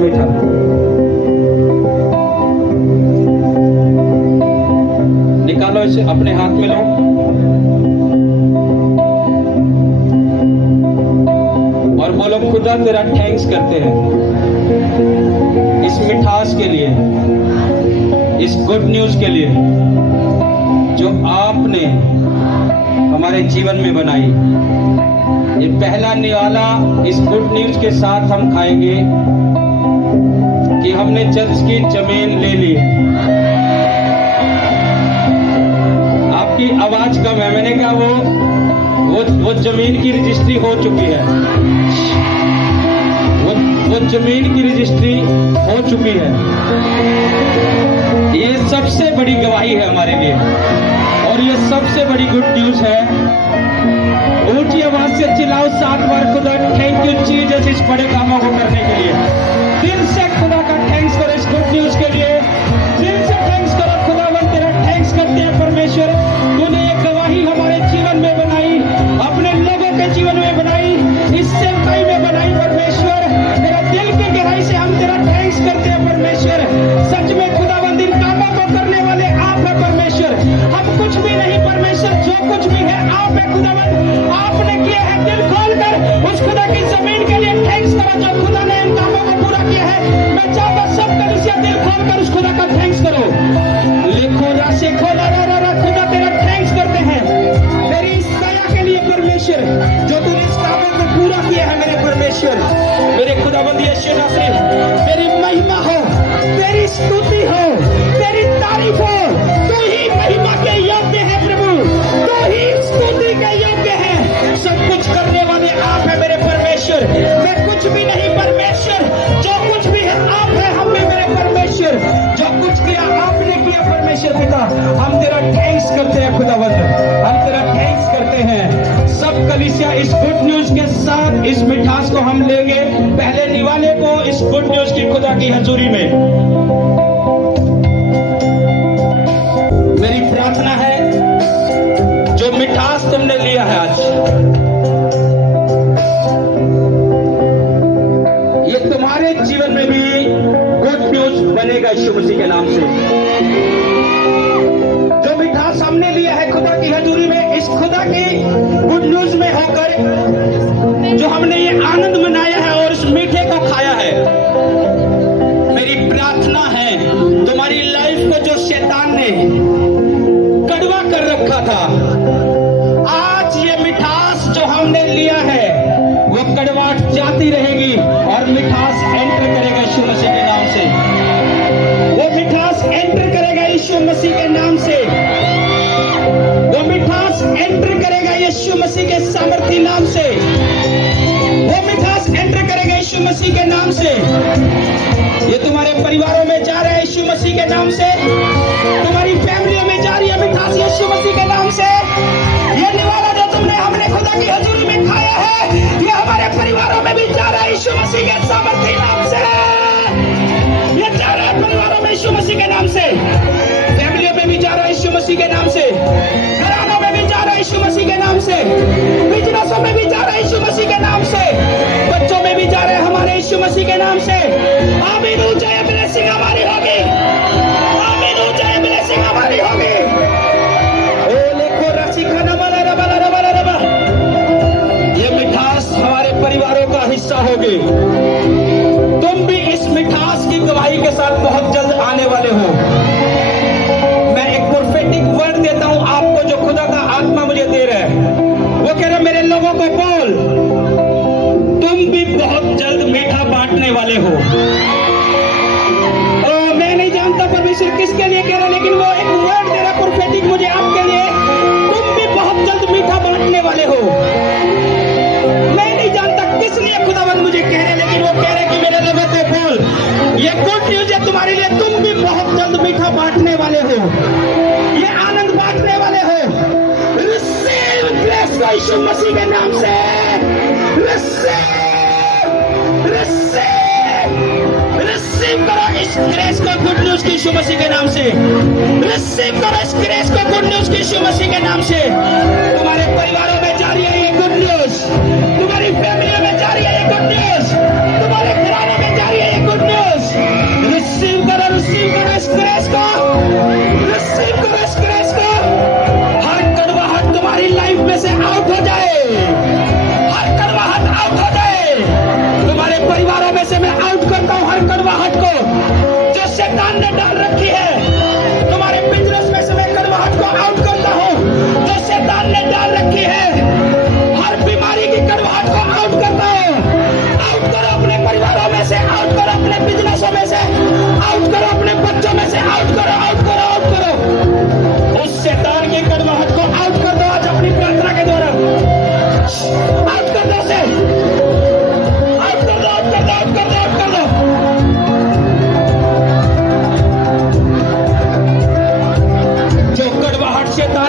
मीठा। निकालो इसे, अपने हाथ में लो और बोलो खुदा तेरा थैंक्स करते हैं इस मिठास के लिए, इस गुड न्यूज के लिए जो आपने हमारे जीवन में बनाई। ये पहला निवाला इस गुड न्यूज के साथ हम खाएंगे कि हमने चर्च की जमीन ले ली। आपकी आवाज कम है, मैंने कहा वो जमीन की रजिस्ट्री हो चुकी है, वो जमीन की रजिस्ट्री हो चुकी है। ये सबसे बड़ी गवाही है हमारे लिए और ये सबसे बड़ी गुड न्यूज है। ऊंची आवाज से चिल्लाओ 7 बार, खुदा थैंक यू जीसस इस बड़े कामों को करने के लिए। दिल से खुदा का थैंक्स करो इस गुड न्यूज के लिए, दिल से थैंक्स करो। खुदावन तेरा थैंक्स करते हैं परमेश्वर, तूने एक गवाही हमारे जीवन में बनाई, अपने लोगों के जीवन में बनाई, इस सेवकाई में बनाई परमेश्वर। तेरा दिल की गहराई से हम तेरा थैंक्स करते हैं परमेश्वर। सच में खुदावन इन कामों को करने वाले आप है परमेश्वर, हम कुछ भी नहीं परमेश्वर, जो कुछ भी है आप है खुदावन, आपने किया है। दिल खोलकर उस खुदा की जमीन के लिए थैंक्स करो जो खुदा ने इन कामों को पूरा किया है। मैं चाहूंगा सब कलीसिया दिल खोलकर उस खुदा का थैंक्स करो। लिखो राशि खोला रा खुदा तेरा थैंक्स करते हैं मेरी इस दया के लिए परमेश्वर, जो तूने इस कामों को पूरा किया है मेरे परमेश्वर। मेरे खुदावंद यीशु नासरी, मेरी महिमा हो, तेरी स्तुति हो, तेरी तारीफ हो। तू ही महिमा के योग्य है प्रभु, तू ही स्तुति के योग्य है। सब कुछ करने वाले आप है मेरे परमेश्वर, मैं कुछ भी नहीं परमेश्वर, जो कुछ भी है आप है हम में मेरे परमेश्वर। जो कुछ किया आपने किया परमेश्वर पिता, हम तेरा थैंक्स करते हैं खुदावंद, हम तेरा थैंक्स करते हैं। सब कलीसिया इस गुड न्यूज के साथ इस मिठास को हम लेंगे, पहले निवाले को इस गुड न्यूज की खुदा की हजूरी में। मेरी प्रार्थना है जो मिठास तुमने लिया है आज, ये तुम्हारे जीवन में भी गुड न्यूज बनेगा यीशु मसीह के नाम से। जो मिठास हमने लिया है खुदा की हजूरी में, इस खुदा की गुड न्यूज में होकर जो हमने ये आनंद मनाया है और इस मीठे को खाया है, मेरी प्रार्थना है तुम्हारी लाइफ को जो शैतान ने कड़वा कर रखा था, आज ये मिठास जो हमने लिया है वो कड़वाहट जाती रहेगी और मिठास एंटर करेगा यीशु मसीह के नाम से। वो मिठास एंटर करेगा यीशु मसीह के नाम से, वो मिठास एंटर करेगा यीशु मसीह के सामर्थी नाम से, वो मिठास एंटर करेगा यीशु मसीह के नाम से। ये तुम्हारे परिवारों में जा रहा है यीशु मसीह के नाम से, तुम्हारी फैमिलियों में जा रही है मिठास यीशु मसीह के नाम से। ये निवाला जो हमने खुदा की हजूरी में खाया है, ये हमारे परिवारों में भी जा रहा है यीशु मसीह के सामर्थी नाम से। ये जा रहा है परिवारों में यीशु मसीह के नाम से, फैमिलियों में भी जा रहा है यीशु मसीह के नाम से, घरानों में भी जा रहा है यीशु मसीह के नाम से, बिजनेसों में भी जा रहा है यीशु मसीह के नाम से, बच्चों में भी जा रहे हैं हमारे यीशु मसीह के नाम से। आमीन, जय ब्लेसिंग हमारी होगी, आमीन, जय ब्लेसिंग हमारी होगी। ओ लेखो राशि खाना वाला रबा रबा रबा, ये मिठास हमारे परिवारों का हिस्सा होगी। तुम भी इस मिठास की गवाही के साथ बहुत जल्द आने वाले हो। मैं एक प्रोफेटिक वर्ड देता हूं आपको जो खुदा का आत्मा मुझे दे रहा है। वो कह रहे मेरे लोगों को बोल, तुम भी बहुत जल्द मीठा बांटने वाले हो। मैं नहीं जानता परमेश्वर किसके लिए कह रहा, लेकिन वो एक वर्ड दे रहा प्रोफेटिक मुझे आपके लिए, तुम भी बहुत जल्द मीठा बांटने वाले हो। मैं नहीं जानता किस लिए खुदावंद मुझे कह रहे, लेकिन वो कह रहे कि मेरे लोगों को बोल, ये गुड न्यूज है तुम्हारे लिए, तुम भी बहुत जल्द मीठा बांटने वाले हो, ये आनंद बांटने वाले हो। रिसीव ग्रेस को यीशु मसीह के नाम से, रिसीव करो इस ग्रेस को गुड न्यूज की यीशु मसीह के नाम से, रिसीव करो इस ग्रेस को गुड न्यूज की यीशु मसीह के नाम से। तुम्हारे परिवारों में जा रही है ये गुड न्यूज, तुम्हारी फैमिली में जा रही है ये गुड न्यूज, तुम्हारे घरानों में जा रही है ये गुड न्यूज।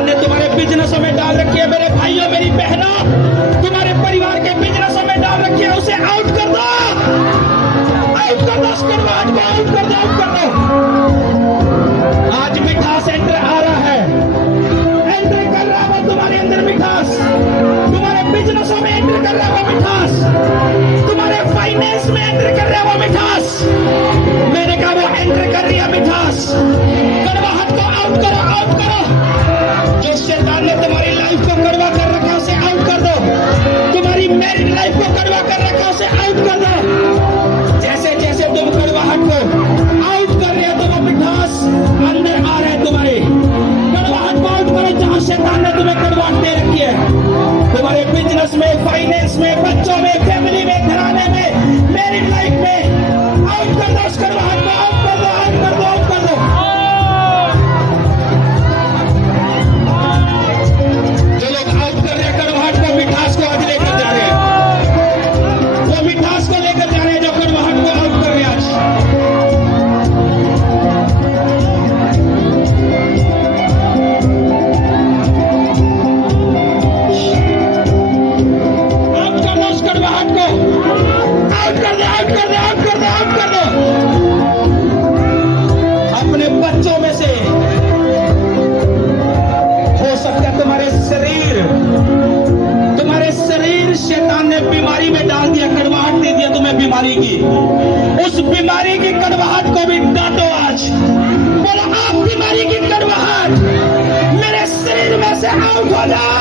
शैतान ने तुम्हारे बिजनेसों में डाल रखी है, मेरे भाइयों मेरी बहनों, तुम्हारे परिवार के बिजनेसों में डाल रखी है, उसे आउट कर दो, आउट कर दो, उस कड़वाहट को आउट कर दो, आउट कर दो। आज मिठास एंटर आ रहा है, एंटर कर रहा है वो तुम्हारे अंदर मिठास, तुम्हारे बिजनेसों में एंटर कर रहा है वो मिठास, तुम्हारे फाइनेंस में एंटर कर रहा है वो मिठास। मैंने कहा वो एंटर कर रही है मिठास। कड़वाहट को आउट करो, आउट करो। जो शैतान ने तुम्हारी लाइफ को कड़वा कर रखा उसे आउट कर दो, तुम्हारी मैरिड लाइफ को कड़वा कर रखा उसे आउट कर दो। जैसे जैसे तुम कड़वाहट को आउट कर रहे हो तो वो मिठास अंदर आ रहा है तुम्हारे। कड़वाहट को आउट करो जहां शैतान ने तुम्हें कड़वाहट दे रखी है, तुम्हारे बिजनेस में, फाइनेंस में, बच्चों में, फैमिली में, घराने में, मैरिड लाइफ में। आउट कर दो उस कड़वाहट को, आउट कर दो, आउट कर दो, आउट कर दो। जो लोग आउट कर रहे हैं कड़वाहट को, मिठास को आज लेकर जा रहे हैं, वो मिठास को लेकर जा रहे हैं जो कड़वाहट को आउट कर रहे हैं आज। आउट कर दो उस कड़वाहट को, आउट कर दो, आउट कर दो, आउट कर दो, आउट कर दो। अपने बच्चों में से हो सकता है तुम्हारे शरीर शैतान ने बीमारी में डाल दिया, कड़वाहट दे दिया तुम्हें बीमारी की। उस बीमारी की कड़वाहट को भी डांटो आज, बोलो आप बीमारी की कड़वाहट मेरे शरीर में से आउट हो जाओ,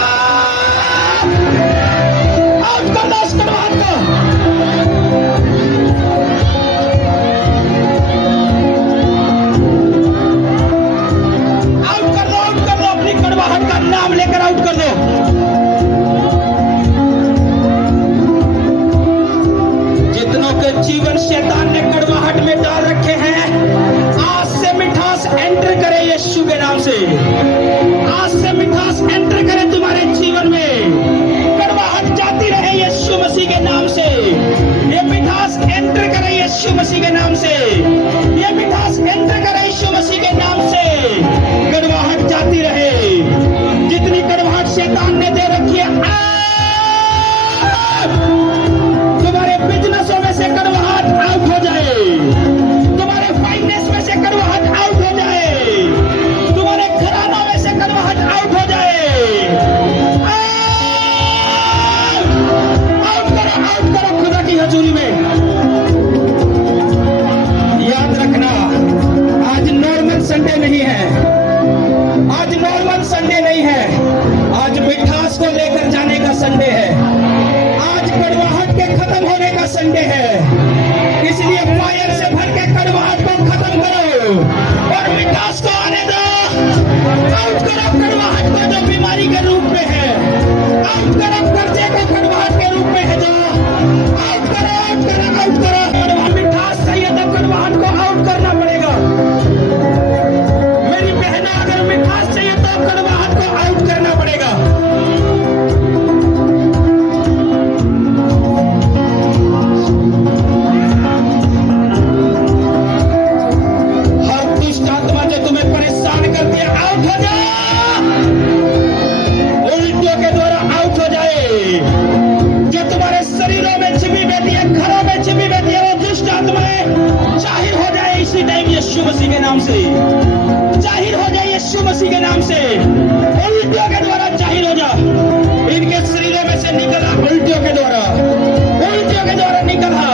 आउट कर दो उस कड़वाहट को। आउट कर दो, आउट कर दो, अपनी कड़वाहट का नाम लेकर आउट कर दो। जितनों के जीवन शैतान ने कड़वाहट में डाल रखे हैं, आज से मिठास एंटर करे यीशु के नाम से। आज से मिठास एंटर करे तुम्हारे जीवन में, कड़वाहट जाती रहे यीशु मसीह के नाम से। ये मिठास एंटर करे यीशु मसीह के नाम से, ये मिठास एंटर करे यीशु मसीह के नाम से। कड़वाहट जाती रहे, जितनी कड़वाहट शैतान ने दे रखी है, तुम्हारे बिजनेसों में से कड़वाहट आउट हो जाए, तुम्हारे फाइनेंस में से कड़वाहट आउट हो जाए, तुम्हारे घरानों में से कड़वाहट आउट हो जाए। आउट करो खुदा की हजूरी में। याद रखना आज नॉर्मल संडे नहीं है, आज नॉर्मल संडे नहीं है, आज मिठास को लेकर जाने का संडे है, आज कड़वाहट के खत्म होने का संडे है। इसलिए फायर से भर के कड़वाहट को खत्म करो और मिठास को आने दो। आउट करो कड़वाहट को जो बीमारी के रूप में है, आउट करो कर्जे को कड़वाहट के रूप में है जो, आउट करो, आउट करो, आउट करो। मिठास चाहिए तो कड़वाहट को आउट करना पड़ेगा। मेरी बहना अगर मिठास चाहिए तो कड़वाहट को आउट करना पड़ेगा। हर दुष्ट आत्मा जो तुम्हें परेशान करती है आउट हो जाए, उल्टियों के द्वारा आउट हो जाए। जो तुम्हारे शरीरों में छिपी बैठी है, घरों में छिपी बैठी है, वो दुष्ट आत्माएं जाहिर हो जाए इसी टाइम यीशु मसीह के नाम से, जाहिर हो जाए यीशु मसीह के नाम से। उल्टियों के द्वारा जाहिर हो जा, इनके शरीरों में से निकला उल्टियों के द्वारा, उल्टियों के द्वारा निकला।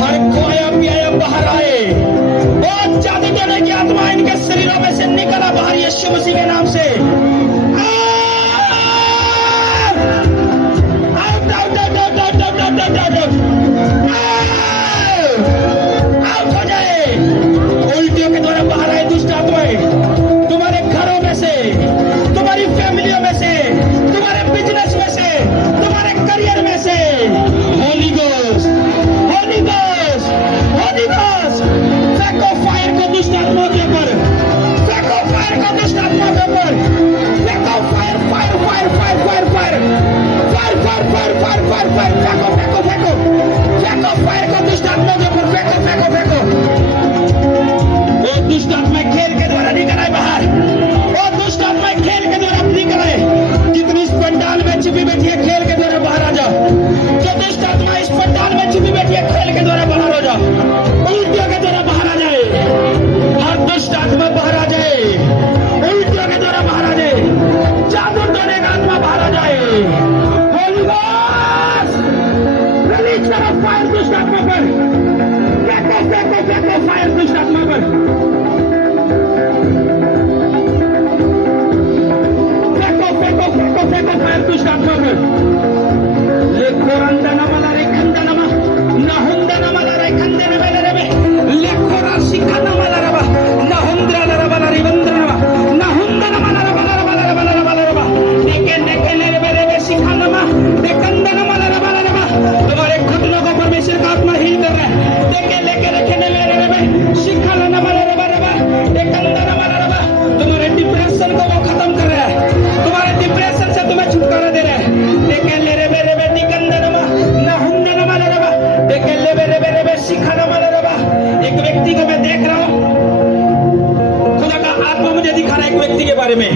हर खोया पिया बाहर आए, बहुत जादू टोने की आत्मा इनके शरीरों में से निकला बाहर यीशु मसीह के नाम से। Out out out out out out out out out out हो जाए। उल्टियों के द्वारा बाहर आए दुष्ट आत्माएं तुम्हारे घरों में से, तुम्हारी फैमिलियों में से, तुम्हारे बिजनेस में से, तुम्हारे करियर में से। Holi ghost, Holi ghost, Holi ghost, फेंको फायर को दुष्ट आत्माओं के ऊपर, फेंको फायर को दुष्ट आत्माओं के ऊपर, फेंको fire, fire, fire, fire, fire, fire, fire, fire, fire, fire, fire, fire, फेंको, फेंको, फेंको, फेंको फायर को दुष्ट आत्माओं के ऊपर, फेंको, फेंको, फेंको। वो दुष्ट आत्मा खेल के द्वारा निकल आए बाहर, वो दुष्ट आत्मा खेल के द्वारा आत्मा मुझे दिखा रहा है एक व्यक्ति के बारे में।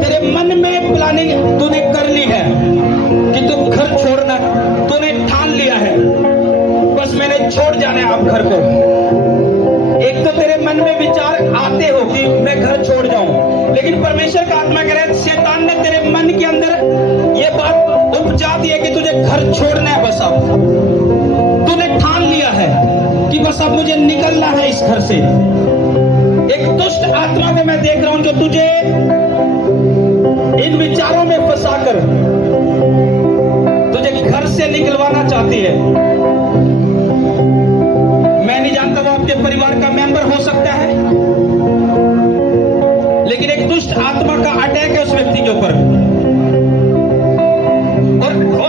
तेरे मन में प्लानिंग तूने कर ली है कि तू घर छोड़ना, तूने ठान लिया है बस मैंने छोड़ जाना है आप घर को। एक तो तेरे मन में विचार आते हो कि मैं घर छोड़ जाऊं, लेकिन परमेश्वर का आत्मा कह रहा है शैतान ने तेरे मन के अंदर ये बात उपजा दी है कि तुझे घर छोड़ना है। बस अब तूने ठान लिया है कि बस अब मुझे निकलना है इस घर से। एक दुष्ट आत्मा को मैं देख रहा हूं जो तुझे इन विचारों में फंसाकर तुझे घर से निकलवाना चाहती है। मैं नहीं जानता वो आपके परिवार का मेंबर हो सकता है, लेकिन एक दुष्ट आत्मा का अटैक है उस व्यक्ति के ऊपर,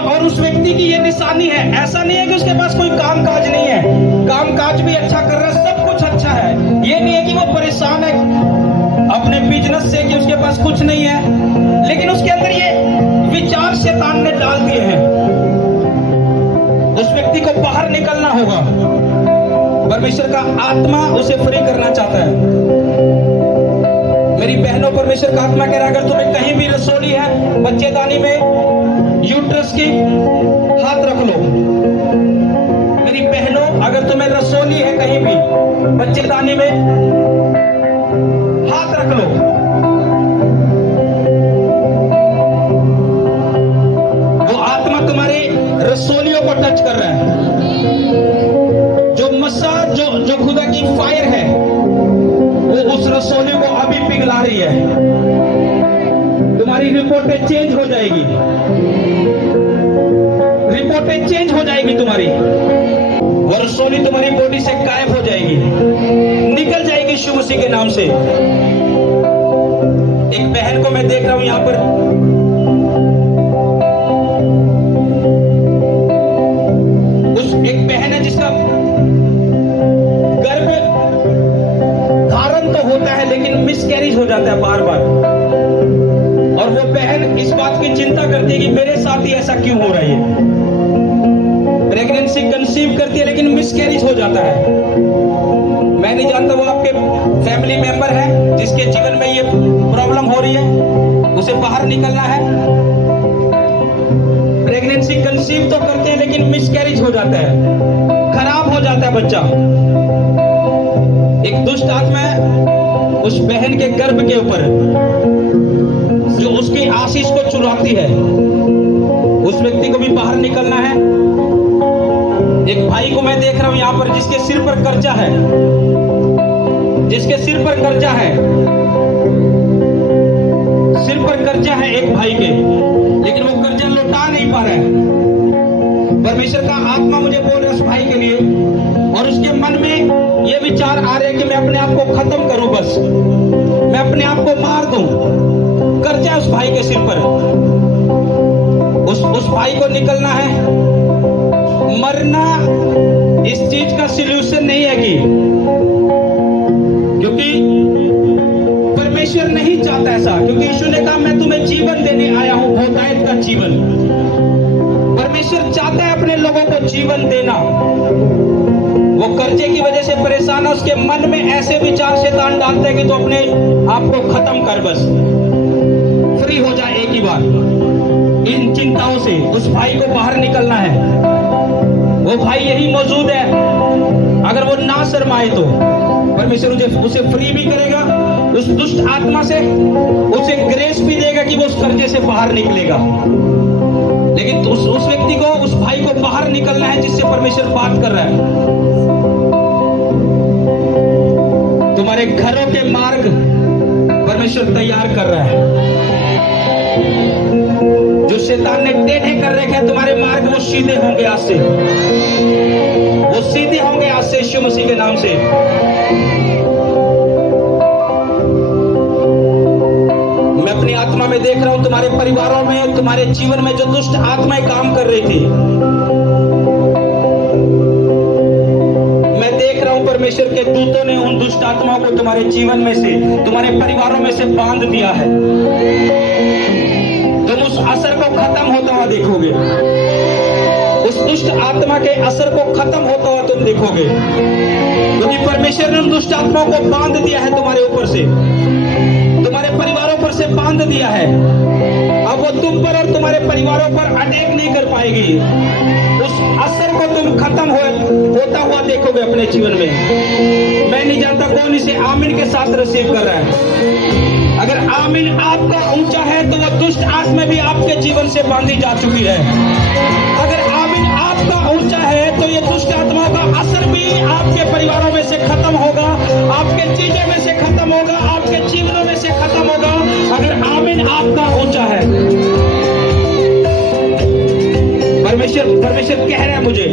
और उस व्यक्ति की ये निशानी है। ऐसा नहीं है कि उसके पास कोई काम काज नहीं है, काम काज भी अच्छा कर रहा है, सब कुछ अच्छा है। ये नहीं है कि वो परेशान है अपने बिजनेस से कि उसके पास कुछ नहीं है, लेकिन उसके अंदर ये विचार शैतान ने डाल दिए हैं। उस व्यक्ति को बाहर निकलना होगा। परमेश्वर का आत्मा उसे फ्री करना चाहता है। मेरी बहनों, परमेश्वर का आत्मा कह रहा है अगर तुम्हें कहीं भी रसोली है, बच्चेदानी में, यूट्रस की, हाथ रख लो। मेरी बहनों, अगर तुम्हें रसोली है कहीं भी बच्चेदानी में, हाथ रख लो। वो आत्मा तुम्हारी रसोलियों को टच कर रहा है। जो मसाज, जो खुदा की फायर है वो उस रसोली को अभी पिघला रही है। तुम्हारी रिपोर्टें चेंज हो जाएगी, रिपोर्टें चेंज हो जाएगी तुम्हारी। वो रसोली तुम्हारी बॉडी से गायब हो जाएगी, निकल जाएगी यीशु मसीह के नाम से। एक बहन को मैं देख रहा हूं यहां पर, उस एक बहन है जिसका गर्भ धारण तो होता है लेकिन मिसकैरेज हो जाता है बार बार, और वो बहन इस बात की चिंता करती है कि मेरे साथ ही ऐसा क्यों हो रहा है। प्रेगनेंसी कंसीव करती है लेकिन मिसकैरेज हो जाता है। मैं नहीं जानता वो आपके फैमिली मेंबर है जिसके जीवन में ये प्रॉब्लम हो रही है, उसे बाहर निकलना है। प्रेगनेंसी कंसीव तो करते हैं लेकिन मिसकैरेज हो जाता है, खराब हो जाता है बच्चा। एक दुष्ट आत्मा है उस बहन के गर्भ के ऊपर जो उसकी आशीष को चुराती है। उस व्यक्ति को भी बाहर निकलना है। एक भाई को मैं देख रहा हूं यहां पर जिसके सिर पर कर्जा है, जिसके सिर पर कर्जा है, सिर पर कर्जा है एक भाई के, लेकिन वो कर्जा लौटा नहीं पा रहा है। परमेश्वर का आत्मा मुझे बोल रहा है उस भाई के लिए, और उसके मन में ये विचार आ रहे हैं कि मैं अपने आप को खत्म करूं, बस मैं अपने आप को मार दूं। कर्जा उस भाई के सिर पर, उस भाई को निकलना है। मरना इस चीज का सॉल्यूशन नहीं है क्योंकि परमेश्वर नहीं चाहता ऐसा, क्योंकि यीशु ने कहा मैं तुम्हें जीवन देने आया हूं, बहुतायत का जीवन। परमेश्वर चाहता है अपने लोगों को जीवन देना। वो कर्जे की वजह से परेशान है, उसके मन में ऐसे विचार शैतान डालता है कि तो अपने आप को खत्म कर, बस फ्री हो जाए एक ही बार इन चिंताओं से। उस भाई को बाहर निकलना है। वो भाई यही मौजूद है, अगर वो ना शर्माए तो परमेश्वर उसे फ्री भी करेगा, उस दुष्ट आत्मा से उसे ग्रेस भी देगा कि वो उस कर्जे से बाहर निकलेगा। लेकिन उस व्यक्ति को, उस भाई को बाहर निकलना है जिससे परमेश्वर बात कर रहा है। तुम्हारे घरों के मार्ग परमेश्वर तैयार कर रहा है। जो शैतान ने टेढ़े कर रखे हैं तुम्हारे मार्ग, वो सीधे होंगे आज से, वो सीधे होंगे आज से यीशु मसीह के नाम से। मैं अपनी आत्मा में देख रहा हूं तुम्हारे परिवारों में, तुम्हारे जीवन में जो दुष्ट आत्माएं काम कर रही थी, मैं देख रहा हूं परमेश्वर के दूतों ने उन दुष्ट आत्माओं को तुम्हारे जीवन में से, तुम्हारे परिवारों में से बांध दिया है। तुम उस असर को खत्म होता हुआ देखोगे, उस दुष्ट आत्मा के असर को खत्म होता हुआ तुम देखोगे, क्योंकि परमेश्वर ने उन दुष्ट आत्माओं को बांध दिया है तुम्हारे ऊपर से, तुम्हारे परिवारों पर से बांध दिया है। अब वो तुम पर और तुम्हारे परिवारों पर अटैक नहीं कर पाएगी। उस असर को तुम खत्म होता हुआ देखोगे अपने जीवन में। मैं नहीं जानता कौन इसे आमीन के साथ रिसीव कर रहा है। अगर आमीन आपका ऊंचा है तो वो दुष्ट आत्मा भी आपके जीवन से बांधी जा चुकी है। अगर आमीन आपका ऊंचा है तो ये दुष्ट आत्माओं का असर भी आपके परिवारों में से खत्म होगा, आपके चीजों में से खत्म होगा, आपके जीवनों में से खत्म होगा, अगर आमीन आपका ऊंचा है। परमेश्वर कह रहा है मुझे,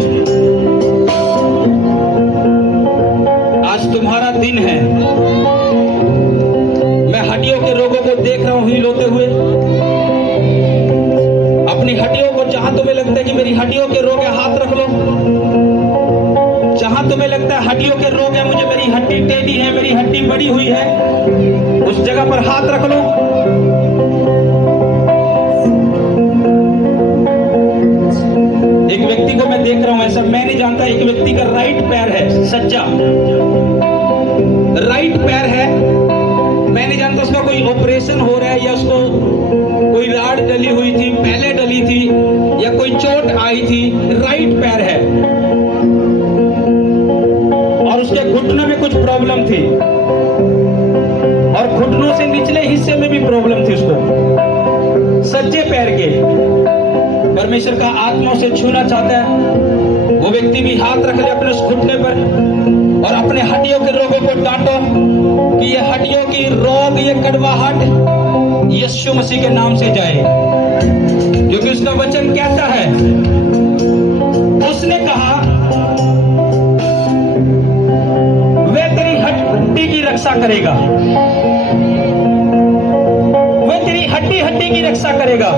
आज तुम्हारा दिन है। मैं हड्डियों के रोगों को देख रहा हूं हील होते हुए। अपनी हड्डियों को, जहां तुम्हें लगता है कि मेरी हड्डियों के रोग है, हाथ रख लो। जहां तुम्हें लगता है हड्डियों के रोग है, मुझे मेरी हड्डी टेढ़ी है, मेरी हड्डी बड़ी हुई है, उस जगह पर हाथ रख लो। एक व्यक्ति को मैं देख रहा हूं ऐसा, मैं नहीं जानता, एक व्यक्ति का राइट पैर है सज्जा, राइट पैर है। मैं नहीं जानता उसका कोई ऑपरेशन हो रहा है या उसको कोई राड डली हुई थी, पहले डली थी, या कोई चोट आई थी। राइट पैर है और उसके घुटनों में कुछ प्रॉब्लम थी और घुटनों से निचले हिस्से में भी प्रॉब्लम थी उसको, सज्जे पैर के। परमेश्वर का आत्मा से छूना चाहता है। वो व्यक्ति भी हाथ रख ले अपने उस घुटने पर और अपने हड्डियों के रोगों को डांटो कि ये हड्डियों की रोग, ये कड़वाहट यीशु मसीह के नाम से जाए, क्योंकि उसका वचन कहता है, उसने कहा वे तेरी हड्डी की रक्षा करेगा, वे तेरी हड्डी की रक्षा करेगा।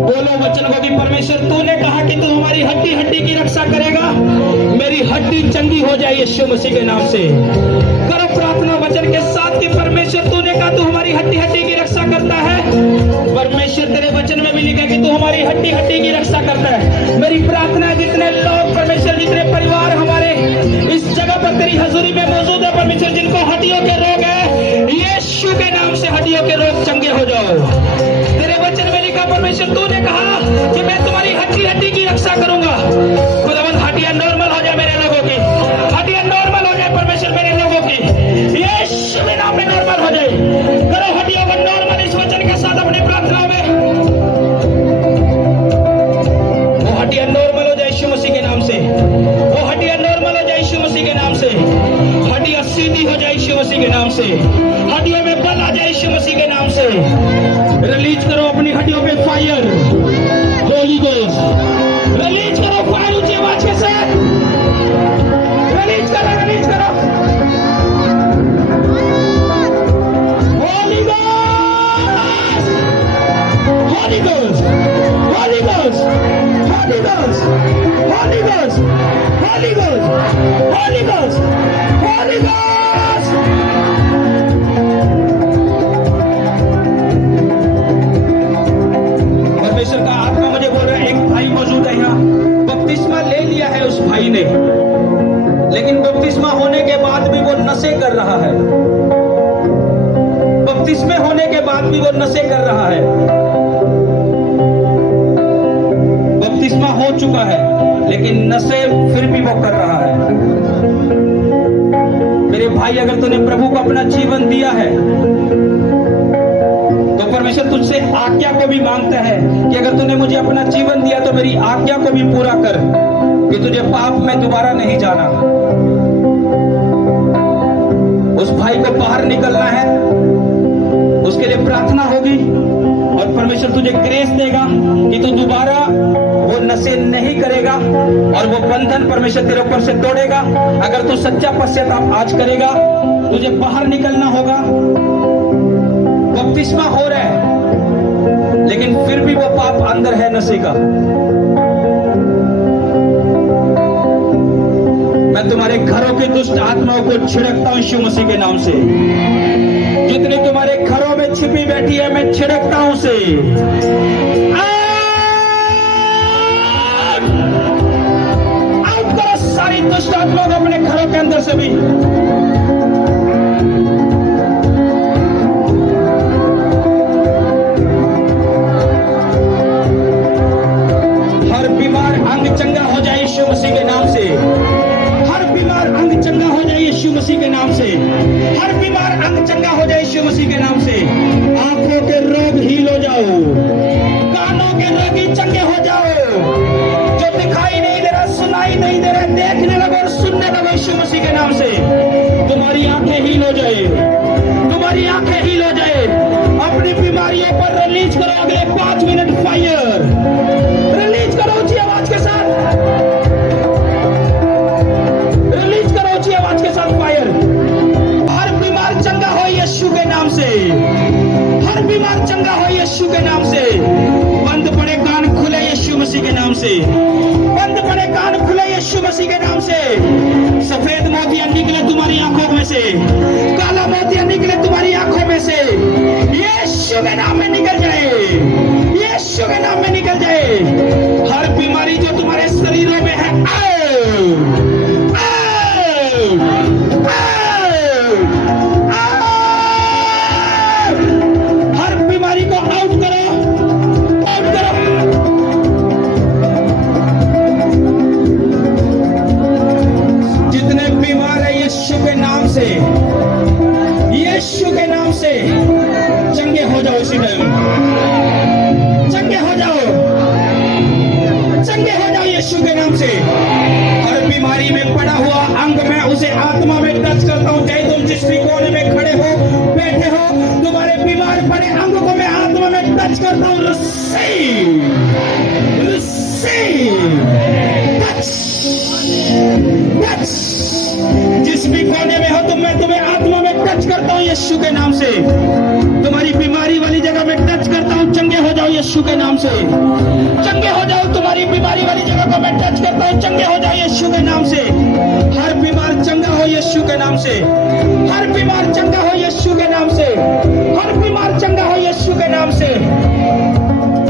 बोलो वचन को कि परमेश्वर तूने कहा कि तू हमारी हड्डी की रक्षा करेगा, मेरी हड्डी चंगी हो जाए यीशु मसीह के नाम से। करो प्रार्थना वचन के साथ कि परमेश्वर तूने कहा तू हमारी हड्डी की रक्षा करता है। परमेश्वर तेरे वचन में भी लिखा कि तू हमारी हड्डी की रक्षा करता है। मेरी प्रार्थना है जितने लोग परमेश्वर, जितने परिवार हमारे इस जगह पर तेरी हजूरी में मौजूद है परमेश्वर, जिनको हड्डियों के रोग है, यीशु के नाम से हड्डियों के रोग चंगे हो जाओ। तेरे वचन में लिखा परमेश्वर तूने कहा कि मैं तुम्हारी हड्डी की रक्षा करूंगा। खुदावंद हड्डियां नॉर्मल हो जाए मेरे लोगों की, हड्डियां नॉर्मल हो जाए परमेश्वर मेरे लोगों की, यीशु के नाम में नॉर्मल हो जाए। करो हड्डियों को नॉर्मल इस वचन के साथ अपनी प्रार्थनाओं में। वो हड्डियां नॉर्मल हो जाए यीशु मसीह के नाम से, वो हड्डियां नॉर्मल हो जाए यीशु मसीह के नाम से, हड्डियां सीधी हो जाए यीशु मसीह के नाम से, हड्डियों में बल आ जाए यीशु मसीह के नाम से। रिलीज करो अपनी हड्डियों पे फायर, होली गोस्ट रिलीज करो, फायर ऊंची आवाज के साथ रिलीज करो, रिलीज करो। Holi ghost, Holi ghost, Holi ghost, Holi ghost, Holi ghost, Holi ghost, Holi ghost, Holi ghost. परमेश्वर का आत्मा मुझे बोल रहा है, एक भाई मौजूद है यहाँ, बपतिस्मा ले लिया है उस भाई ने, लेकिन बपतिस्मा होने के बाद भी वो नशे कर रहा है। बपतिस्मे होने के बाद भी वो नशे कर रहा है। बपतिस्मा हो चुका है लेकिन नशे फिर भी वो कर रहा है। मेरे भाई, अगर तूने प्रभु को अपना जीवन दिया है तो परमेश्वर तुझसे आज्ञा को भी मांगता है कि अगर तूने मुझे अपना जीवन दिया तो मेरी आज्ञा को भी पूरा कर, कि तुझे पाप में दोबारा नहीं जाना। उस भाई को बाहर निकलना है, उसके लिए प्रार्थना होगी और परमेश्वर तुझे ग्रेस देगा कि तू दोबारा वो नशे नहीं करेगा और वो बंधन परमेश्वर तेरे ऊपर से तोड़ेगा। अगर तू सच्चा पश्चाताप आज करेगा, तुझे बाहर निकलना होगा। बपतिस्मा हो रहा है लेकिन फिर भी वो पाप अंदर है नशे का। मैं तुम्हारे घरों की दुष्ट आत्माओं को छिड़कता हूं यीशु मसीह के नाम से। जितने तुम्हारे घरों में छिपी बैठी है, मैं छिड़कता हूं उसे। कानों के अंदर से भी। हर बीमार अंग चंगा हो जाए यीशु मसीह के नाम से। हर बीमार अंग चंगा हो जाए यीशु मसीह के नाम से। हर बीमार अंग चंगा हो जाए यीशु मसीह के नाम से। आंखों के रोग हील हो जाओ, कानों के रोगी चंगे हो जाओ, जो दिखाई नहीं दे रहा, सुनाई नहीं दे रहा, देखने लगो और सुनने लगो यीशु मसीह के नाम से। तुम्हारी आंखें हील हो जाए, तुम्हारी आंखें हील हो जाए। अपनी बीमारियों पर रिलीज करो अगले 5 मिनट फायर रिलीज करो ऊंची आवाज के साथ, रिलीज करो ऊंची आवाज के साथ फायर। हर बीमार चंगा हो यीशु के नाम से, हर बीमार चंगा हो यीशु के नाम से। बंद पड़े कान खुले यीशु मसीह के नाम से, बंद पड़े कान खुले यीशु मसीह के नाम से। सफेद मोतियां निकले तुम्हारी आंखों में से, काला मोतियां निकले तुम्हारी आंखों में से, यीशु के नाम में निकल जाए, यीशु के नाम में निकल जाए। हर बीमारी जो तुम्हारे शरीरों में है, आओ, आओ, आओ, आओ। हर बीमारी को आउट करो, आउट करो। जितने बीमार है यीशु के नाम से, यीशु के नाम से चंगे हो जाओ। इसी टाइम चंगे हो जाओ, चंगे हो जाओ यीशु के नाम से। हर बीमारी में पड़ा हुआ अंग में उसे आत्मा में टच करता हूं। चाहे तुम जिस भी कोने में खड़े हो, बैठे हो, तुम्हारे बीमार पड़े अंग को मैं आत्मा में टच करता हूं। Receive, receive, touch, touch. जिस भी कोने में हो तुम, मैं तुम्हें आत्मा में टच करता हूं यीशु के नाम से। तुम्हारी बीमारी वाली जगह में टच करता हूं, चंगे हो जाओ यीशु के नाम से, चंगे हो जाओ। तुम्हारी बीमारी वाली जगह को मैं टच करता हूं, चंगे हो जाओ यीशु के नाम से। हर बीमार चंगा हो यीशु के नाम से, हर बीमार चंगा हो यीशु के नाम से, हर बीमार चंगा हो यीशु के नाम से।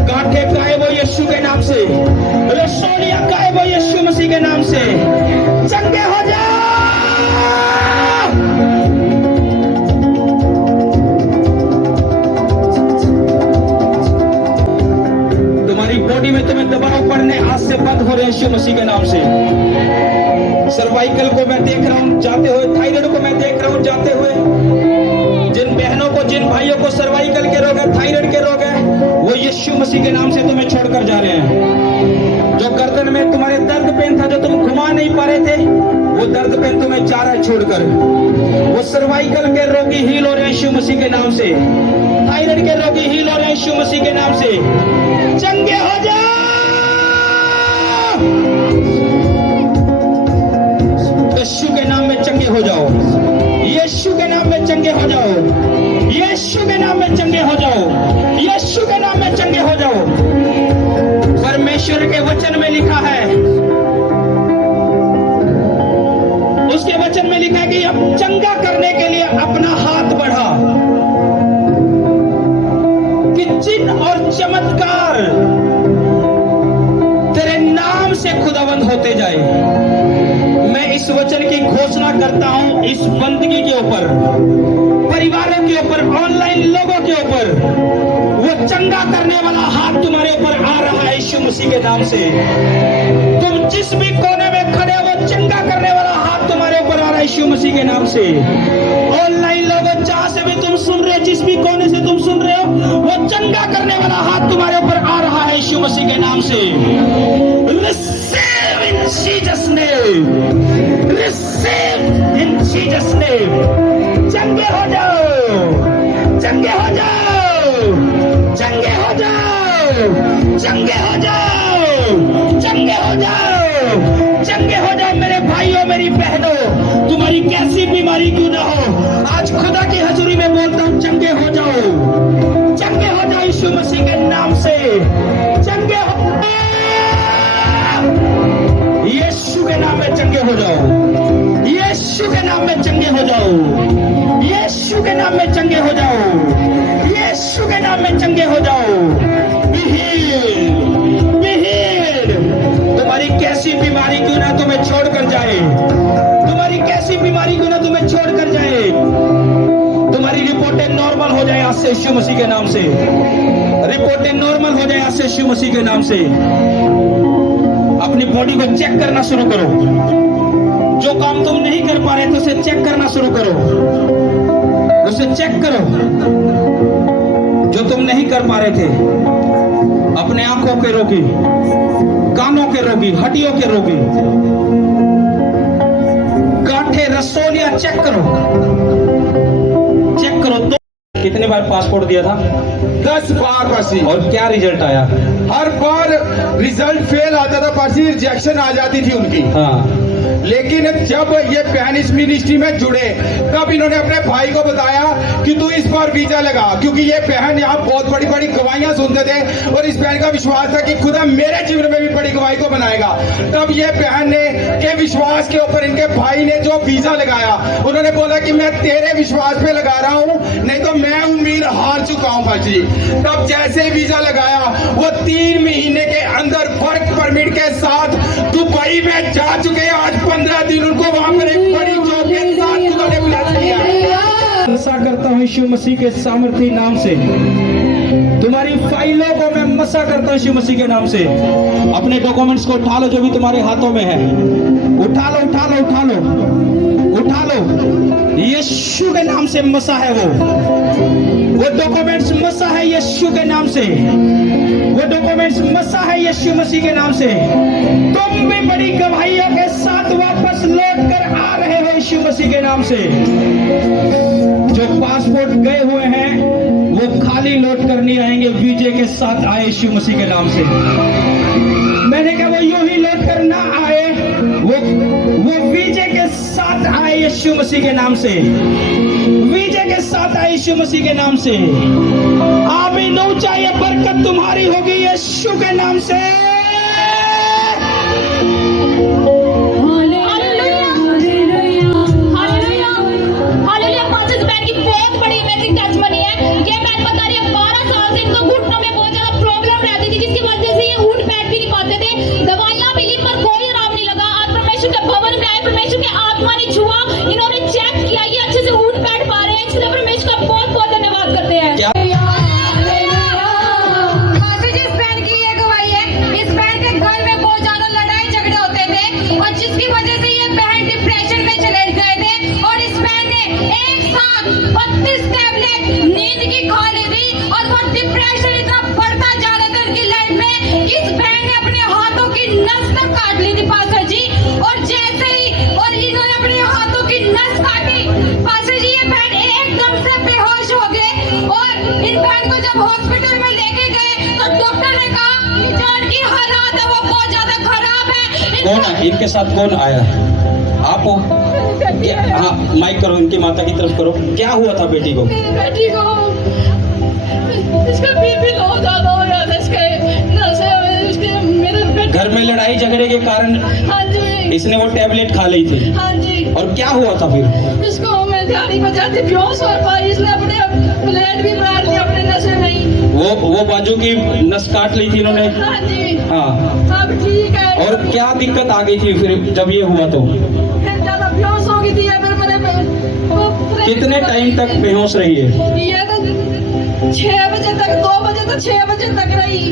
गांठें गायब हो यीशु के नाम से, रसोलियां गायब हो यीशु मसीह के नाम से। चंगे हो जाओ। तुम्हारी बॉडी में तुम्हें दबाव पड़ने आज से बंद हो रहे हैं यीशु मसीह के नाम से। सर्वाइकल को मैं देख रहा हूं जाते हुए, थायराइड को मैं देख रहा हूं जाते हुए। जिन बहनों को, जिन भाइयों को सर्वाइकल के रोग है, थायराइड के रोग है, वो यीशु मसीह के नाम से तुम्हें छोड़कर जा रहे हैं। जो गर्दन में तुम्हारे दर्द पेन था, जो तुम घुमा नहीं पा रहे थे, वो दर्द पेन तुम्हें जा रहा है छोड़कर। वो सर्वाइकल के रोगी हील हो रहे हैं यीशु मसीह के नाम से। थायराइड के रोगी हील हो रहे हैं यीशु मसीह के नाम से। चंगे हो जाओ, यीशु के नाम में चंगे हो जाओ, यीशु के नाम में चंगे हो जाओ, यीशु के नाम में चंगे हो जाओ, यीशु के नाम में चंगे हो जाओ। परमेश्वर के वचन में लिखा है, उसके वचन में लिखा है कि अब चंगा करने के लिए अपना हाथ बढ़ा, कि चिन्ह और चमत्कार तेरे नाम से खुदावंद होते जाए। मैं इस वचन की घोषणा करता हूं इस बंदगी के ऊपर, परिवारों के ऊपर, ऑनलाइन लोगों के ऊपर। वो चंगा करने वाला हाथ तुम्हारे ऊपर आ रहा है यीशु मसीह के नाम से। तुम जिस भी कोने में खड़े हो, वो चंगा करने वाला हाथ तुम्हारे ऊपर आ रहा है यीशु मसीह के नाम से। ऑनलाइन लोगों, जहां से भी तुम सुन रहे हो, जिस भी कोने से तुम सुन रहे हो, वो चंगा करने वाला हाथ तुम्हारे ऊपर आ रहा है यीशु मसीह के नाम से। Receive in Jesus' name, receive in Jesus' name। चंगे हो जाओ, चंगे हो जाओ, चंगे हो जाओ, चंगे हो जाओ, चंगे हो जाओ, चंगे हो जाओ मेरे भाइयों, मेरी बहनों। तुम्हारी कैसी बीमारी क्यों ना हो, आज खुदा की हजूरी में बोलता हूं, चंगे हो जाओ, चंगे हो जाओ यीशु मसीह के नाम से। चंगे हो, यीशु के नाम में चंगे हो जाओ, यीशु के नाम में चंगे हो जाओ, यीशु के नाम में चंगे हो जाओ, यीशु के नाम में चंगे हो जाओ। Be healed, be healed। तुम्हारी कैसी बीमारी क्यों ना तुम्हें छोड़कर जाए, तुम्हारी कैसी बीमारी क्यों ना तुम्हें छोड़ कर जाए। तुम्हारी रिपोर्टें नॉर्मल हो जाए आज से यीशु मसीह के नाम से। रिपोर्टें नॉर्मल हो जाए आज से यीशु मसीह के नाम से। अपनी बॉडी को चेक करना शुरू करो। जो काम तुम नहीं कर पा रहे थे उसे चेक करना शुरू करो। उसे चेक करो जो तुम नहीं कर पा रहे थे। अपने आंखों के रोगी, कानों के रोगी, हड्डियों के रोगी, गांठे, रसोलियां चेक करो, चेक करो। तो कितने बार पासपोर्ट दिया था? 10 बार पासी। और क्या रिजल्ट आया? हर बार रिजल्ट फेल आता था पासी, रिजेक्शन आ जाती थी उनकी। हाँ, लेकिन जब ये बहन इस मिनिस्ट्री में जुड़े तब इन्होंने अपने भाई को बताया कि तू इस बार वीजा लगा, क्योंकि ये बहन यहाँ बहुत बड़ी बड़ी गवाहियां सुनते थे और इस बहन का विश्वास था कि खुदा मेरे जीवन में भी बड़ी गवाही को बनाएगा। तब ये बहन ने के विश्वास के ऊपर इनके भाई ने जो वीजा लगाया, उन्होंने बोला कि मैं तेरे विश्वास पे लगा रहा हूँ, नहीं तो मैं उम्मीद हार चुका हूँ पाजी। तब जैसे ही वीजा लगाया वो 3 महीने के अंदर वर्क परमिट के साथ दुबई में जा चुके हैं। आज 15 दिन उनको वहां पर एक बड़ी जॉब के साथ उन्होंने ब्लेस किया। आशा करता हूँ यीशु मसीह के सामर्थी नाम से तुम्हारी फाइलों को मैं मसा करता हूँ यीशु मसीह के नाम से। अपने डॉक्यूमेंट्स को उठा लो जो भी तुम्हारे हाथों में है। उठा लो, उठा लो, उठा लो, उठा लो। यीशु के नाम से मसा है वो डॉक्यूमेंट्स मसा है यीशु के नाम से। वो डॉक्यूमेंट्स मसा है यीशु मसीह के नाम से। तुम भी बड़ी गवाहियों के साथ वापस लौट कर आ रहे हो यीशु मसीह के नाम से। जो पासपोर्ट गए हुए हैं वो खाली लौट कर नहीं आएंगे, वीजे के साथ आए यीशु मसीह के नाम से। मैंने कहा वो यूं ही लौट कर ना आए, वो वीजे के साथ आए यीशु मसीह के नाम से। वीजे के साथ आए यीशु मसीह के नाम से। आमीन। ऊंचा ये बरकत तुम्हारी होगी यीशु के नाम से। हॉस्पिटल में लेके गए तो डॉक्टर ने कहा कि जान की हालात है वो बहुत ज्यादा खराब है। कौन है इनके साथ? कौन आया? आप हो? हाँ, माइक करो, इनकी माता की तरफ करो। क्या हुआ था बेटी को? बेटी को इसका बीपी बहुत ज्यादा हो रहा था। मेरे घर में लड़ाई झगड़े के कारण हाँ जी इसने वो टेबलेट खा ली थी। हाँ जी। और क्या हुआ था फिर? इसको मैं गाड़ी बजाते बेहोश हो पाई। इसने अपने प्लेट भी मार दिया अपने नशे में ही। वो बाजू की नस काट ली थी इन्होंने। हाँ जी। हाँ, अब ठीक है। और क्या दिक्कत आ गई थी फिर जब ये हुआ तो? फिर ज्यादा बेहोश हो गई थी। फिर कितने टाइम तक बेहोश रही है? ये तो 6 बजे तक, 2 बजे तक 6 बजे तक रही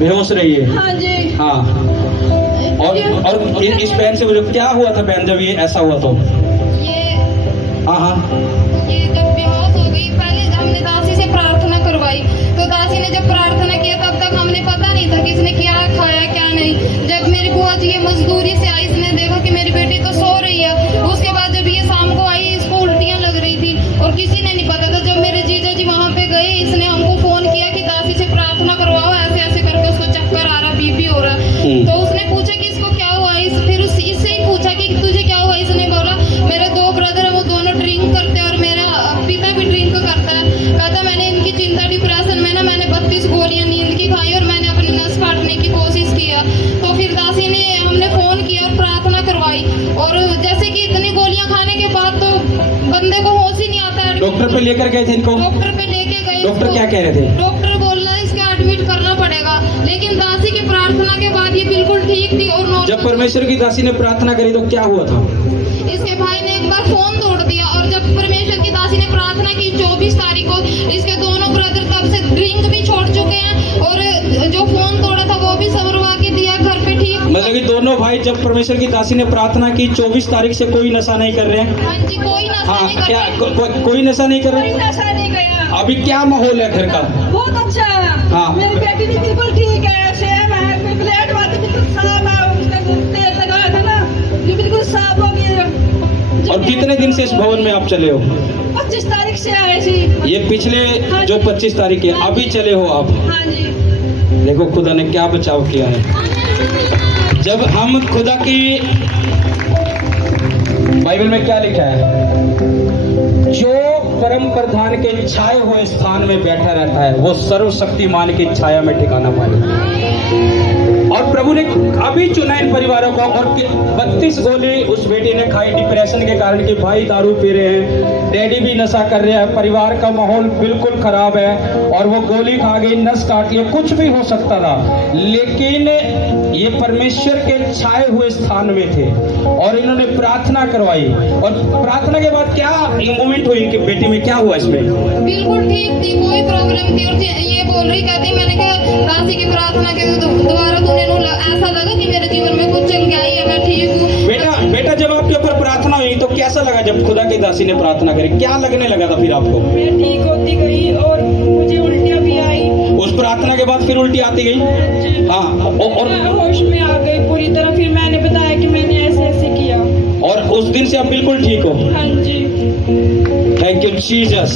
बेहोश रही है। हाँ जी। हाँ, और इस बहन से क्या हुआ था बहन जब ये ऐसा हुआ तो? हाँ, ये जब बेहोश हो गई, पहले हमने दासी से प्रार्थना करवाई। तो दासी ने जब प्रार्थना किया तब तक हमने पता नहीं था कि इसने क्या खाया क्या नहीं। जब मेरी बुआ जी ये मजदूरी से आई, इसने देखा कि मेरी बेटी तो सो रही है। उसके बाद जब ये शाम को आई, इसको उल्टियां लग रही थी और किसी ने नहीं पता था। जब मेरे जीजा जी वहाँ पे गए, इसने हमको फोन किया कि दासी से प्रार्थना करवाओ, ऐसे ऐसे करके उसको चक्कर आ रहा, बीपी हो रहा। तो उसने पूछा कि इसको क्या हुआ। फिर इससे ही पूछा कि तुझे क्या हुआ। इसने बोला मेरे 2 ब्रदर है, वो दोनों ड्रिंक करते हैं और मेरा पिता भी ड्रिंक करता है। कहता मैंने इनकी चिंता डिप्रेशन में ना मैंने 32 गोलियां नींद की खाई और मैंने अपनी नस काटने की कोशिश किया। तो फिर दासी ने हमने फोन किया और प्रार्थना करवाई। और जैसे कि इतनी गोलियां खाने के बाद तो बंदे को होश ही नहीं आता है। डॉक्टर पे लेकर गए थे इनको? डॉक्टर पे लेके गए। डॉक्टर क्या कह रहे थे? डॉक्टर बोल रहा है इसका एडमिट करना पड़ेगा, लेकिन दासी के प्रार्थना के बाद ये बिल्कुल ठीक थी और नॉर्मल। जब परमेश्वर की दासी ने प्रार्थना करी तो क्या हुआ था? इसके भाई ने एक बार फोन तोड़ दिया और जब परमेश्वर की दासी ने प्रार्थना की 24 तारीख को, इसके दोनों ब्रदर तब से ड्रिंक भी छोड़ चुके हैं और जो फोन तोड़ा था वो भी संवरवा के दिया घर पे ठीक। मतलब कि दोनों भाई जब परमेश्वर की दासी ने प्रार्थना की 24 तारीख से कोई नशा नहीं कर रहे हैं। हाँ जी, कोई नशा हाँ, नहीं कर क्या रहे। कोई नशा नहीं कर रहे? नशा नहीं गया। अभी क्या माहौल है घर का? बहुत अच्छा है। हाँ। मेरी बेटी भी बिल्कुल ठीक है, सेम है, बिल्कुल लेट बात बिल्कुल साफ है, उसका तेल लगाया था ना, ये बिल्कुल साफ हो गई है। और कितने दिन से इस भवन में आप चले हो? 25 तारीख से आए थी। ये पिछले जो 25 तारीख के अभी चले हो आप? हाँ जी। देखो खुदा ने क्या बचाव किया है। जब हम खुदा की, बाइबल में क्या लिखा है? जो परम प्रधान के छाए हुए स्थान में बैठा रहता है वो सर्वशक्तिमान की छाया में ठिकाना पाएगा। और प्रभु ने अभी चुना इन परिवारों को, और 32 गोली उस बेटी ने खाई डिप्रेशन के कारण कि भाई दारू पी रहे हैं, डैडी भी नशा कर रहे हैं, परिवार का माहौल बिल्कुल खराब है, और वो गोली खा गई, नस काट लिया, कुछ भी हो सकता था। लेकिन ये परमेश्वर के छाए हुए स्थान में थे और इन्होंने प्रार्थना करवाई। और प्रार्थना के बाद क्या मूवमेंट हुई कि बेटी में क्या हुआ? इसमें बिल्कुल ठीक थी, कोई प्रॉब्लम थी। और ये बोल रही कहती, मैंने कहा दासी की प्रार्थना के द्वारा तूने ऐसा लगा कि मेरे जीवन में कुछ चल गया है, मैं ठीक हूँ। बेटा जब आपके ऊपर प्रार्थना हुई तो कैसा लगा? जब खुदा की दासी ने प्रार्थना करी क्या लगने लगा था फिर आपको? मैं ठीक होती गई और मुझे उल्टियाँ भी आई। उस प्रार्थना के बाद फिर उल्टी आती गई? हाँ। और मैं होश में आ गई पूरी तरह। फिर मैंने बताया कि मैंने ऐसे ऐसे किया और उस दिन से आप बिल्कुल ठीक हो? हाँ जी। Thank you Jesus,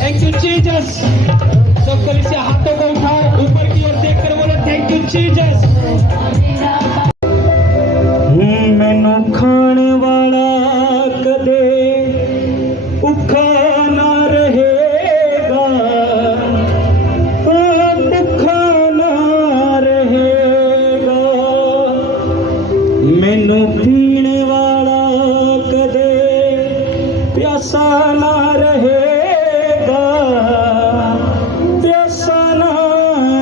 thank you Jesus. सब कलीसिया हाथों को उठाओ, ऊपर की ओर देखकर बोलो थैंक यू जीसस। मैनू खाने वाला कदे भुखा ना रहेगा, भुखा ना रहेगा। मैनू पीने वाला कदे प्यासा ना रहेगा, प्यासा ना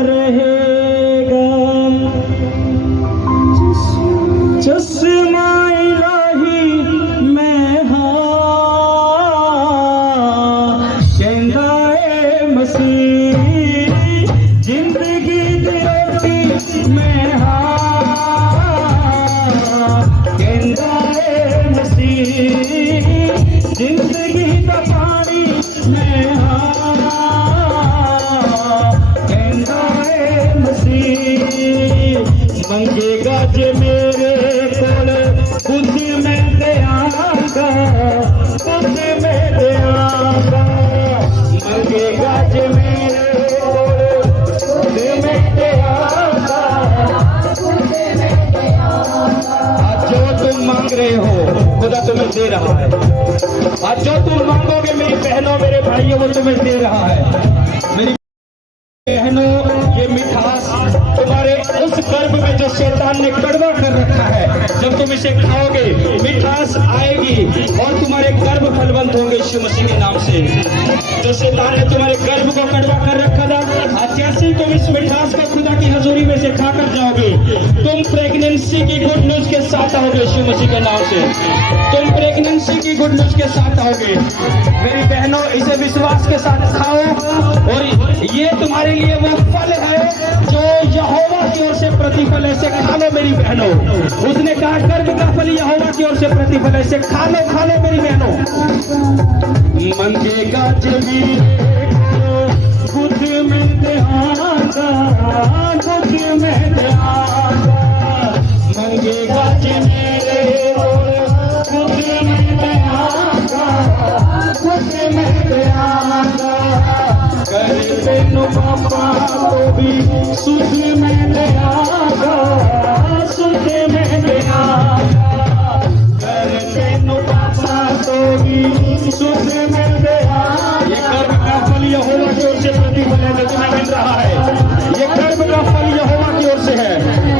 रहेगा। चश्मा इलाही मैं हाँ, कहंदा ए मसीह जिंदगी दी रोटी मैं हाँ, कहंदा ए मसीह जिंदगी दा पानी मैं हाँ, कहंदा ए मसीह। मंगेगा जे मेरे कोल बुद्धि में देआंगा, बुद्धि में देआंगा। मंगेगा जे मेरे कोल बुद्धि में देआंगा, बुद्धि में देआंगा। आज जो तुम मांग रहे हो खुदा तुम्हें दे रहा है। आज जो तुम मांगोगे मेरी बहनों मेरे भाइयों वो तुम्हें दे रहा है। मेरी बहनों ये मिठास तुम्हारे उस गर्भ में जो शैतान ने कड़वा कर रखा है, जब तुम इसे खाओगे मिठास आएगी और तुम्हारे गर्भ फलवंत होंगे यीशु मसीह के नाम से। जो शैतान ने तुम्हारे गर्भ को कड़वा कर रखा था, आज जैसे तुम इस मिठास को खुदा की हजूरी में से खाकर जाओगे, तुम प्रेगनेंसी की गुड न्यूज के साथ आओगे यीशु मसीह के नाम से। तुम प्रेगनेंसी की गुड न्यूज के साथ आओगे। मेरी बहनों इसे विश्वास के साथ खाओ और ये तुम्हारे लिए वो फल है जो यहोवा की ओर से प्रतिफल है। इसे खा लो मेरी बहनों। उसने कहा गर्भ का फल यहोवा की ओर से प्रतिफल है। इसे खा लो मेरी बहनों। मंगेगा जमीन खुद में देआंगा, खुद में देआंगा। मंगेगा जमीन खुद में देआंगा, खुद में देआंगा। कर तेनू पापा को भी सुध में देआंगा, सुध में देआंगा। कर तेनू पापा को भी सुध में देआंगा। ये कर्म का फल यहोवा की ओर से प्रतिफल है जो तुम्हें मिल रहा है। ये कर्म का फल यहोवा की ओर से है।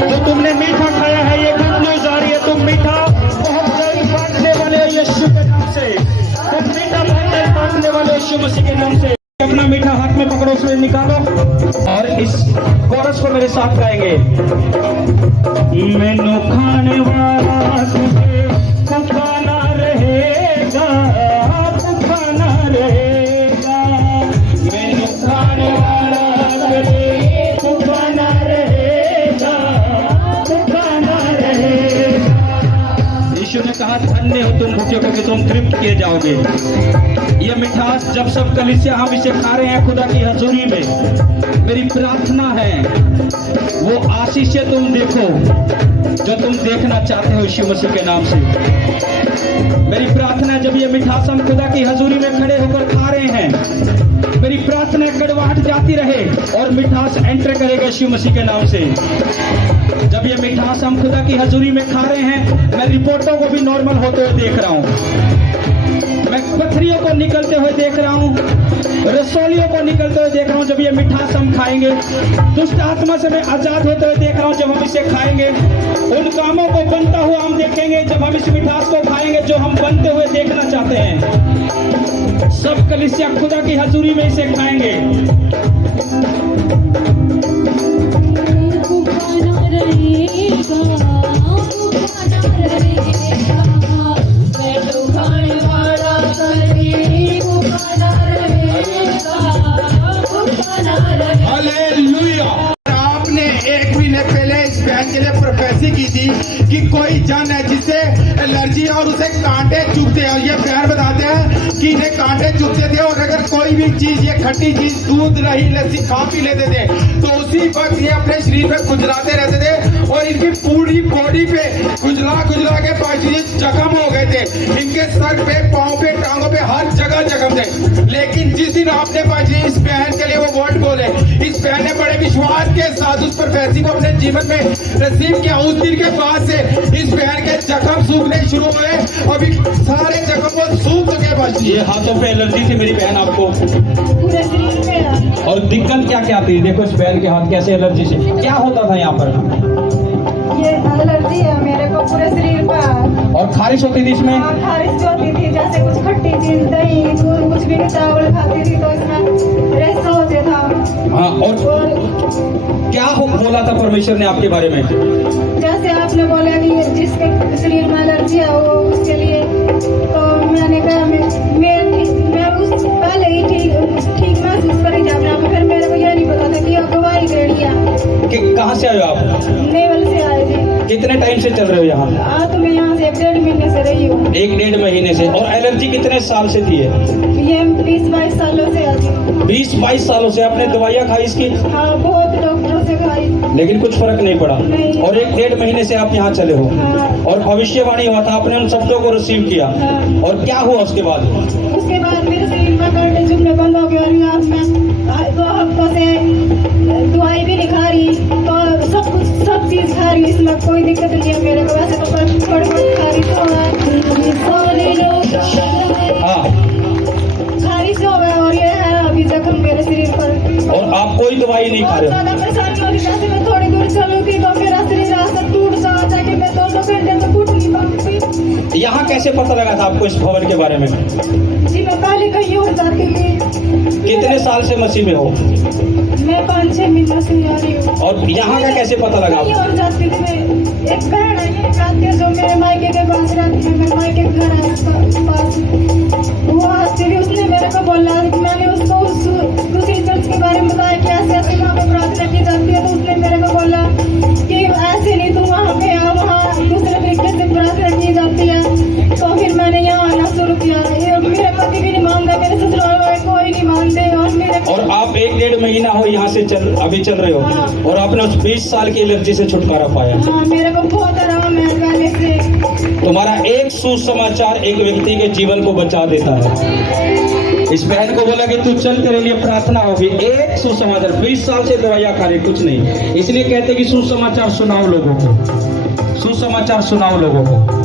जो तुमने मीठा खाया है ये गुड न्यूज आ रही है। तुम मीठा बहुत जल्द बांटने वाले यीशु के नाम से। तुम मीठा बहुत जल्द बांटने वाले यीशु मसीह के नाम से। अपना मीठा हाथ में पकड़ो, उसमें से निकालो और इस कोरस को मेरे साथ गाएंगे। मैनू खाने वाला तुझे भूखा रहेगा, भूखा रहेगा। मैनू खाने वाला तुझे भूखा रहेगा, भूखा रहेगा। यीशु ने कहा धन्य हो तुम भूखे क्योंकि तुम तृप्त किए जाओगे। ये मिठास जब सब कलीसिया हम इसे खा रहे हैं खुदा की हजूरी में, मेरी प्रार्थना है वो आशीषें तुम देखो जो तुम देखना चाहते हो यीशु मसीह के नाम से। मेरी प्रार्थना है जब ये मिठास हम खुदा की हजूरी में खड़े होकर खा रहे हैं, मेरी प्रार्थना है कड़वाहट जाती रहे और मिठास एंटर करेगा यीशु मसीह के नाम से। जब ये मिठास हम खुदा की हजूरी में खा रहे हैं, मैं रिपोर्टों को भी नॉर्मल होते हुए देख रहा हूँ, मैं पथरियों को निकलते हुए देख रहा हूँ, रसोलियों को निकलते हुए देख रहा हूँ। जब ये मिठास हम खाएंगे, दुष्ट आत्मा से मैं आजाद होते हुए देख रहा हूँ। जब हम इसे खाएंगे, उन कामों को बनता हुआ हम देखेंगे। जब हम इस मिठास को खाएंगे जो हम बनते हुए देखना चाहते हैं, सब कलीसिया खुदा की हजूरी में इसे खाएंगे। हालेलुया। आपने एक महीने पहले इस बहन के लिए प्रोफेसी की थी कि कोई जन है जिसे एलर्जी और उसे कांटे चुभते हैं, और ये बहन बताते हैं कि इन्हें कांटे चुभते थे और अगर कोई भी चीज, ये खट्टी चीज, दूध, दही, लस्सी खा पी लेते थे तो उसी वक्त ये अपने शरीर में खुजलाते रहते थे और इनकी पूरी बॉडी पे खुजला खुजला के जख्म हो गए थे। इनके सर पे, पाँव पे, टांगों पे, हर जगह जख्म थे। लेकिन जिस दिन आपने पाजी इस बहन के लिए वो वर्ड बोले, इस बहन ने बड़े विश्वास के साथ उस प्रोफेसी को अपने जीवन में रिसीव किया। उस दिन के बाद से इस बहन के जख्म सूखने शुरू हुए, अभी सारे जख्म वो सूख चुके बस। ये हाथों पे एलर्जी थी मेरी बहन आपको, पूरे शरीर पे। और दिक्कत क्या क्या थी? देखो इस बहन के हाथ कैसे एलर्जी से, क्या होता था यहाँ पर? ये एलर्जी है मेरे को पूरे शरीर पर। और खारिश होती थी इसमें? हाँ, खारिश होती थी, जैसे कुछ खट्टी चीज, दही, दूध, कुछ भी चावल खाती थी तो इसमें रेसा होता था। हाँ, और क्या हो बोला था परमेश्वर ने आपके बारे में? जैसे आपने बोला कि जिसके शरीर में एलर्जी है वो उसके लिए, तो मैंने कहा मैं उस पहले ही ठीक महसूस करी जा रहा, फिर मेरे को यह नहीं पता था कि अगवाई देनी है। कि कहाँ से आए हो आप? नेवल से आए थे। कितने टाइम से चल रहे हो यहाँ? तो मैं यहाँ से 1.5 महीने से रही हूँ। 1-1.5 महीने से। और एलर्जी कितने साल से थी? ये 20-22 सालों से आती हूँ। 20-22 सालों से आपने दवाइयाँ खाई इसकी? हाँ, बहुत डॉक्टरों से खाई, लेकिन कुछ फर्क नहीं पड़ा। नहीं। और 1-1.5 महीने से आप यहाँ चले हो। हाँ। और भविष्यवाणी हुआ था, आपने उन शब्दों को रिसीव किया। हाँ। और क्या हुआ उसके बाद? उसके बाद मेरे शरीर में कांटे चुभने बंद हो गए और यहाँ मैं 2 हफ्तों से दवाई भी नहीं खा रही, तो सब चीज खा रही हूँ, इसमें कोई दिक्कत नहीं है मेरे को। वैसे तो थोड़ी बहुत खारिश हाँ, हो गया और ये है अभी जख्म मेरे शरीर पर। और आप कोई दवाई नहीं खा बहुत रहे ज्यादा परेशानी हो रही है। जैसे मैं थोड़ी दूर चलूंगी तो मेरा शरीर ऐसा टूट जाता है कि मैं 2-2 घंटे में उठ नहीं पाऊंगी। यहाँ कैसे पता लगा था आपको इस भवन के बारे में? जी, मैं पहले कहीं और जाती थी। कितने साल से मसीह में हो? मैं 5-6 महीने से आ रही हूँ। और यहाँ का कैसे पता लगा? कहीं और जाती थी मैं। एक बहन है ये जाती है जो मेरे मायके के पास रहती है, मेरे मायके के घर है उसका पास, वो आती थी। उसने मेरे को बोला, मैंने उसको दूसरी चर्च के बारे में बताया कि ऐसे ऐसे वहाँ पे प्रार्थना की जाती है, तो उसने मेरे को बोला कि ऐसे नहीं, तुम वहाँ पे आओ, वहाँ दूसरे तरीके से प्रार्थना की जाती है। तो फिर मैंने यहाँ आना शुरू किया। ये मेरे पति भी नहीं मानते, मेरे ससुराल वाले कोई नहीं मानते, और मेरे और आप 1-1.5 महीना हो यहाँ से अभी चल रहे हो। हाँ। और आपने उस 20 साल की एलर्जी से छुटकारा पाया। हाँ, मेरे को बहुत आराम है पहले से। तुम्हारा एक सुसमाचार एक व्यक्ति के जीवन को बचा देता है। इस बहन को बोला कि तू चल, तेरे लिए प्रार्थना होगी। एक सुसमाचार, 20 साल से दवाइयाँ खा रही, कुछ नहीं। इसलिए कहते कि सुसमाचार सुनाओ लोगों को, सुसमाचार सुनाओ लोगों को।